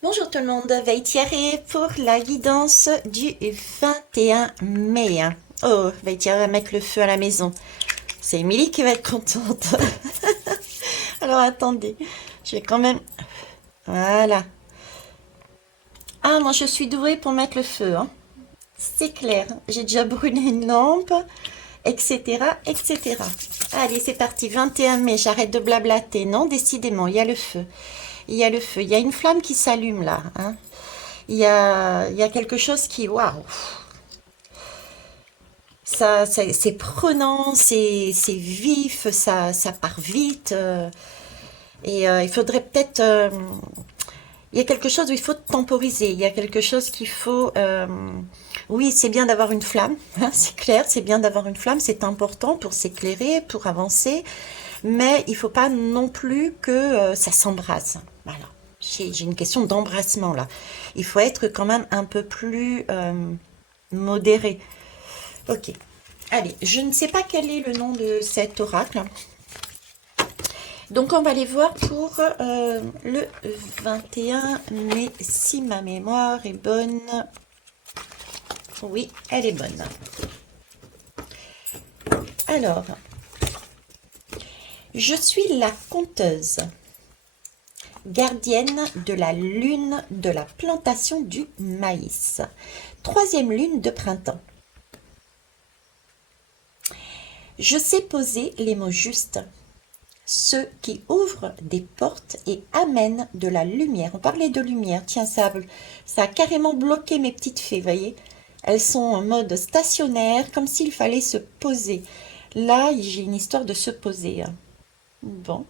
Bonjour tout le monde, veille Thierry pour la guidance du 21 mai. Oh, veille Thierry va mettre le feu à la maison. C'est Émilie qui va être contente. Alors attendez, je vais quand même... Voilà. Ah, moi je suis douée pour mettre le feu, hein. C'est clair, j'ai déjà brûlé une lampe, etc., etc. Allez, c'est parti, 21 mai, j'arrête de blablater. Non, décidément, il y a le feu. Il y a le feu, il y a une flamme qui s'allume là, hein. Il y a quelque chose qui... Waouh! Ça, c'est prenant, c'est vif, ça part vite. Il faudrait peut-être... il y a quelque chose où il faut temporiser. Il y a quelque chose qu'il faut... oui, c'est bien d'avoir une flamme, hein, c'est clair, c'est bien d'avoir une flamme, c'est important pour s'éclairer, pour avancer. Mais il faut pas non plus que ça s'embrase. Voilà. J'ai une question d'embrassement là. Il faut être quand même un peu plus modéré. Ok. Allez, je ne sais pas quel est le nom de cet oracle. Donc on va aller voir pour le 21 mai, si ma mémoire est bonne. Oui, elle est bonne. Alors, je suis la conteuse, gardienne de la lune de la plantation du maïs. Troisième lune de printemps. Je sais poser les mots justes, ceux qui ouvrent des portes et amènent de la lumière. On parlait de lumière, tiens, ça a carrément bloqué mes petites fées, voyez. Elles sont en mode stationnaire, comme s'il fallait se poser. Là, j'ai une histoire de se poser, hein. Bon.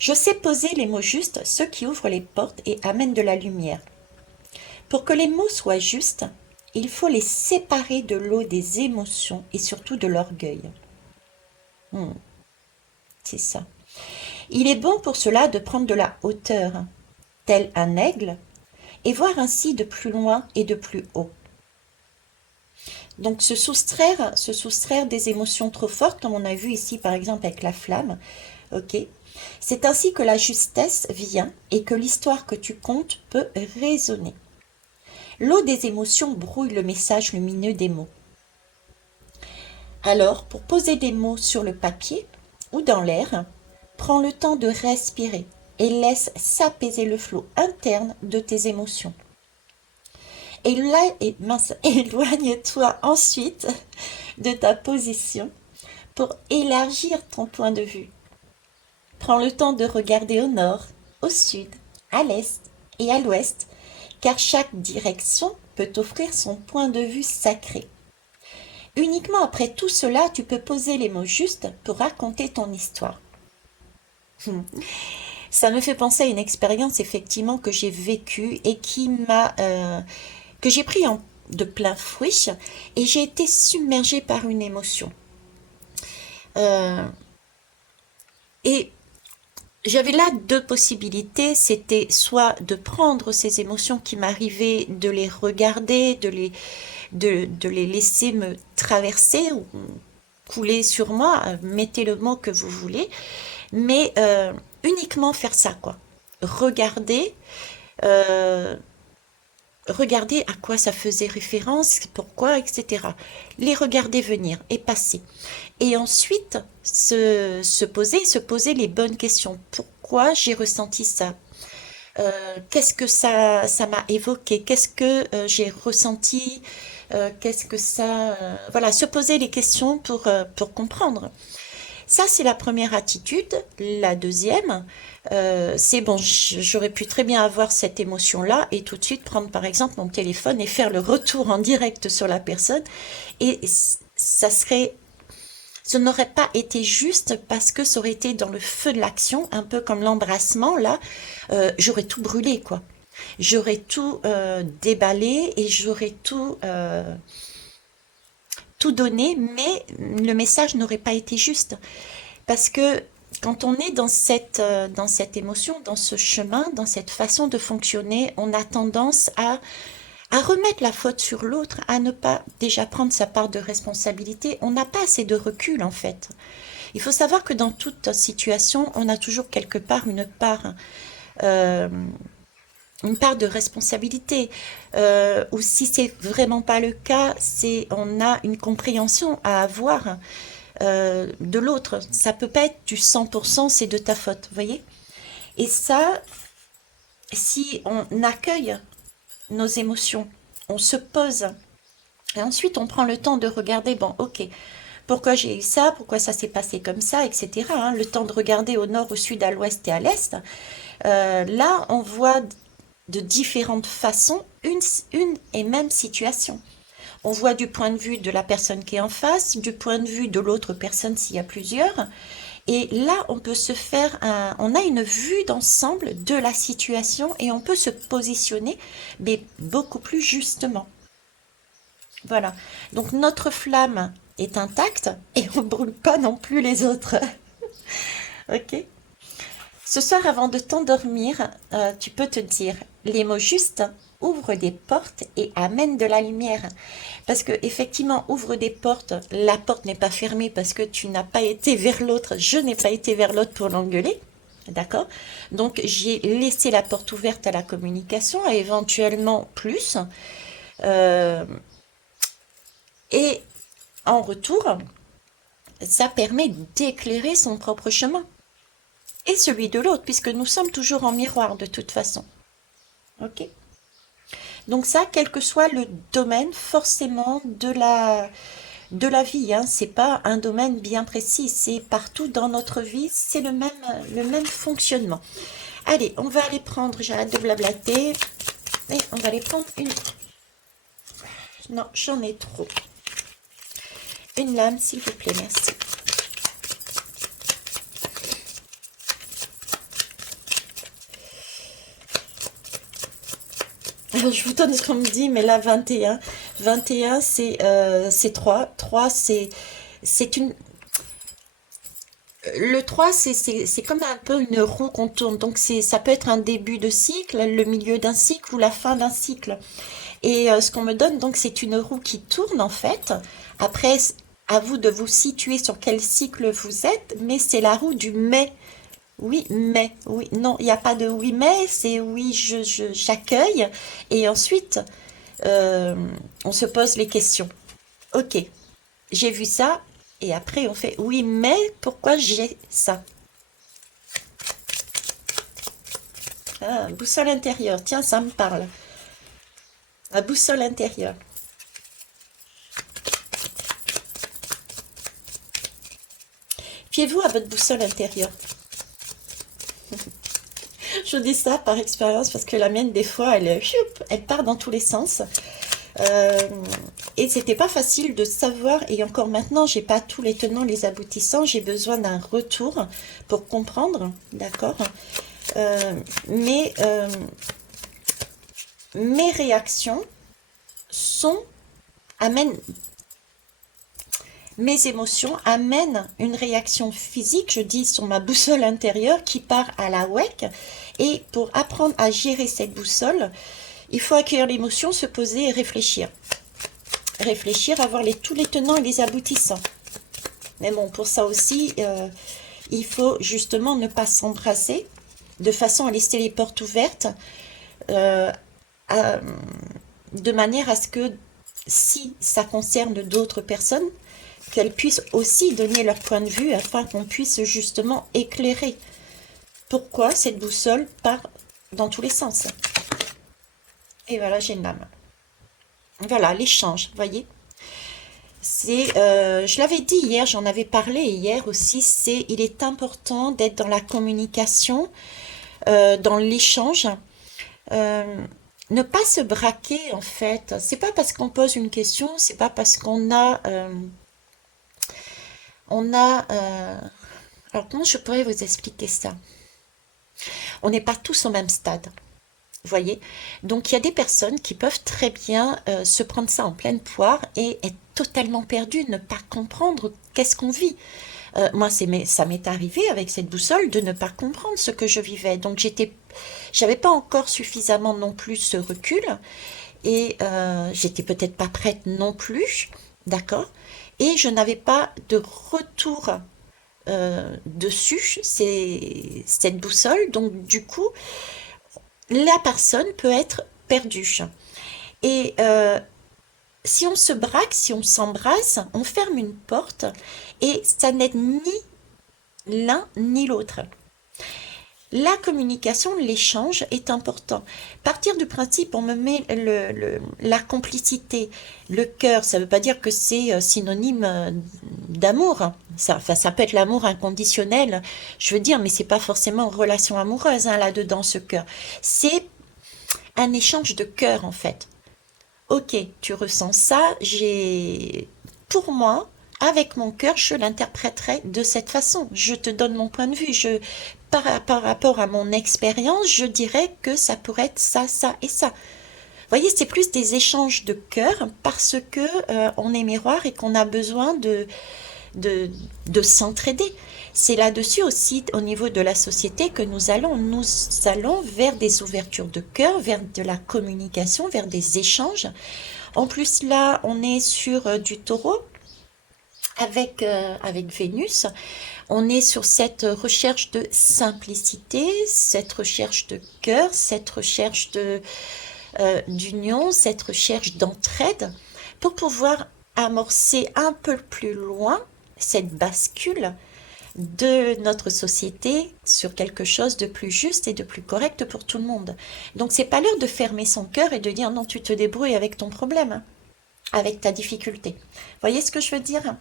Je sais poser les mots justes, ceux qui ouvrent les portes et amènent de la lumière. Pour que les mots soient justes, il faut les séparer de l'eau des émotions et surtout de l'orgueil. C'est ça. Il est bon pour cela de prendre de la hauteur, tel un aigle, et voir ainsi de plus loin et de plus haut. Donc se soustraire des émotions trop fortes, comme on a vu ici par exemple avec la flamme. Ok. C'est ainsi que la justesse vient et que l'histoire que tu contes peut résonner. L'eau des émotions brouille le message lumineux des mots. Alors, pour poser des mots sur le papier ou dans l'air, prends le temps de respirer et laisse s'apaiser le flot interne de tes émotions. Et là, éloigne-toi ensuite de ta position pour élargir ton point de vue. Prends le temps de regarder au nord, au sud, à l'est et à l'ouest, car chaque direction peut offrir son point de vue sacré. Uniquement après tout cela, tu peux poser les mots justes pour raconter ton histoire. Ça me fait penser à une expérience effectivement que j'ai vécue et que j'ai pris de plein fouet et j'ai été submergée par une émotion. Euh, et j'avais là deux possibilités, c'était soit de prendre ces émotions qui m'arrivaient, de les regarder, de les laisser me traverser ou couler sur moi, mettez le mot que vous voulez, mais uniquement faire ça, quoi. Regarder, euh, regarder à quoi ça faisait référence, pourquoi, etc. Les regarder venir et passer. Et ensuite, se poser les bonnes questions. Pourquoi j'ai ressenti ça? Qu'est-ce que ça m'a évoqué? Qu'est-ce que j'ai ressenti? Qu'est-ce que ça... voilà, se poser les questions pour comprendre. Ça, c'est la première attitude. La deuxième, c'est bon, j'aurais pu très bien avoir cette émotion-là et tout de suite prendre par exemple mon téléphone et faire le retour en direct sur la personne. Et ça serait, ce n'aurait pas été juste parce que ça aurait été dans le feu de l'action, un peu comme l'embrassement là. J'aurais tout brûlé, quoi. J'aurais tout déballé et j'aurais tout donné, mais le message n'aurait pas été juste. Parce que quand on est dans cette émotion, dans ce chemin, dans cette façon de fonctionner, on a tendance à remettre la faute sur l'autre, à ne pas déjà prendre sa part de responsabilité. On n'a pas assez de recul en fait. Il faut savoir que dans toute situation, on a toujours quelque part une part euh, une part de responsabilité. Ou si c'est vraiment pas le cas, c'est on a une compréhension à avoir de l'autre. Ça peut pas être du 100%, c'est de ta faute, vous voyez? Et ça, si on accueille nos émotions, on se pose, et ensuite on prend le temps de regarder, bon, ok, pourquoi j'ai eu ça, pourquoi ça s'est passé comme ça, etc. Hein, le temps de regarder au nord, au sud, à l'ouest et à l'est. Là, on voit de différentes façons une et même situation. On voit du point de vue de la personne qui est en face, du point de vue de l'autre personne s'il y a plusieurs. Et là, on peut se faire on a une vue d'ensemble de la situation et on peut se positionner, mais beaucoup plus justement. Voilà. Donc notre flamme est intacte et on ne brûle pas non plus les autres. Ok? Ce soir, avant de t'endormir, tu peux te dire les mots justes, ouvre des portes et amène de la lumière. Parce que effectivement, ouvre des portes, la porte n'est pas fermée parce que tu n'as pas été vers l'autre, je n'ai pas été vers l'autre pour l'engueuler. D'accord? Donc j'ai laissé la porte ouverte à la communication, à éventuellement plus. Euh, et en retour, ça permet d'éclairer son propre chemin et celui de l'autre, puisque nous sommes toujours en miroir de toute façon. Ok? Donc ça, quel que soit le domaine, forcément de la vie, hein, c'est pas un domaine bien précis, c'est partout dans notre vie, c'est le même fonctionnement. Allez, on va aller prendre, j'arrête de blablater, et on va aller prendre une... Non, j'en ai trop. Une lame, s'il vous plaît, merci. Alors, je vous donne ce qu'on me dit, mais là, 21. 21, c'est 3. 3, c'est une... Le 3, c'est comme un peu une roue qu'on tourne. Donc, ça peut être un début de cycle, le milieu d'un cycle ou la fin d'un cycle. Et ce qu'on me donne, donc, c'est une roue qui tourne, en fait. Après, à vous de vous situer sur quel cycle vous êtes, mais c'est la roue du mais. Oui, mais, oui, non, il n'y a pas de oui, mais, c'est oui, j'accueille. Et ensuite, euh, on se pose les questions. Ok, j'ai vu ça, et après on fait oui, mais pourquoi j'ai ça? Ah, boussole intérieure, tiens, ça me parle. La boussole intérieure. Fiez-vous à votre boussole intérieure. Je vous dis ça par expérience parce que la mienne, des fois, elle part dans tous les sens. Euh, et c'était pas facile de savoir, et encore maintenant, j'ai pas tous les tenants, les aboutissants, j'ai besoin d'un retour pour comprendre, d'accord? Euh, mais mes réactions sont, amènent, mes émotions amènent une réaction physique, je dis sur ma boussole intérieure qui part à la WEC. Et pour apprendre à gérer cette boussole, il faut accueillir l'émotion, se poser et réfléchir. Réfléchir, avoir tous les tenants et les aboutissants. Mais bon, pour ça aussi, il faut justement ne pas s'embrasser de façon à laisser les portes ouvertes, euh, à- de manière à ce que si ça concerne d'autres personnes, qu'elles puissent aussi donner leur point de vue afin qu'on puisse justement éclairer pourquoi cette boussole part dans tous les sens. Et voilà, j'ai une lame. Voilà, l'échange, vous voyez. Je l'avais dit hier, j'en avais parlé hier aussi, il est important d'être dans la communication, dans l'échange, euh, ne pas se braquer en fait. C'est pas parce qu'on pose une question, c'est pas parce on a, alors comment je pourrais vous expliquer ça? On n'est pas tous au même stade. Vous voyez? Donc il y a des personnes qui peuvent très bien se prendre ça en pleine poire et être totalement perdues, ne pas comprendre qu'est-ce qu'on vit. Moi, ça m'est arrivé avec cette boussole de ne pas comprendre ce que je vivais. Donc j'avais pas encore suffisamment non plus ce recul et j'étais peut-être pas prête non plus, d'accord? Et je n'avais pas de retour dessus, cette boussole. Donc du coup, la personne peut être perdue. Et si on se braque, si on s'embrasse, on ferme une porte et ça n'aide ni l'un ni l'autre. La communication, l'échange est important. Partir du principe, on me met la complicité, le cœur, ça ne veut pas dire que c'est synonyme d'amour. Ça, enfin, ça peut être l'amour inconditionnel, je veux dire, mais c'est pas forcément une relation amoureuse hein, là-dedans, ce cœur. C'est un échange de cœur, en fait. Ok, tu ressens ça, pour moi, avec mon cœur, je l'interpréterai de cette façon. Je te donne mon point de vue. Par rapport à mon expérience, je dirais que ça pourrait être ça, ça et ça. Vous voyez, c'est plus des échanges de cœur parce que on est miroir et qu'on a besoin de, de s'entraider. C'est là-dessus aussi, au niveau de la société, que nous allons vers des ouvertures de cœur, vers de la communication, vers des échanges. En plus, là, on est sur du taureau avec Vénus. On est sur cette recherche de simplicité, cette recherche de cœur, cette recherche d'union, cette recherche d'entraide pour pouvoir amorcer un peu plus loin cette bascule de notre société sur quelque chose de plus juste et de plus correct pour tout le monde. Donc c'est pas l'heure de fermer son cœur et de dire non, tu te débrouilles avec ton problème, hein, avec ta difficulté. Voyez ce que je veux dire?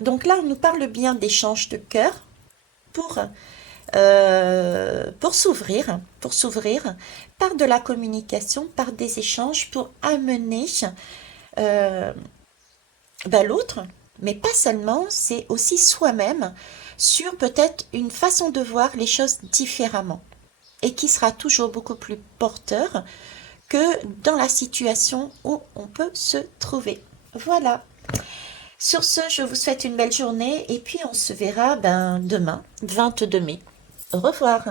Donc là, on nous parle bien d'échange de cœur pour, pour s'ouvrir par de la communication, par des échanges, pour amener l'autre, mais pas seulement, c'est aussi soi-même sur peut-être une façon de voir les choses différemment et qui sera toujours beaucoup plus porteur que dans la situation où on peut se trouver. Voilà. Sur ce, je vous souhaite une belle journée et puis on se verra demain, 22 mai. Au revoir.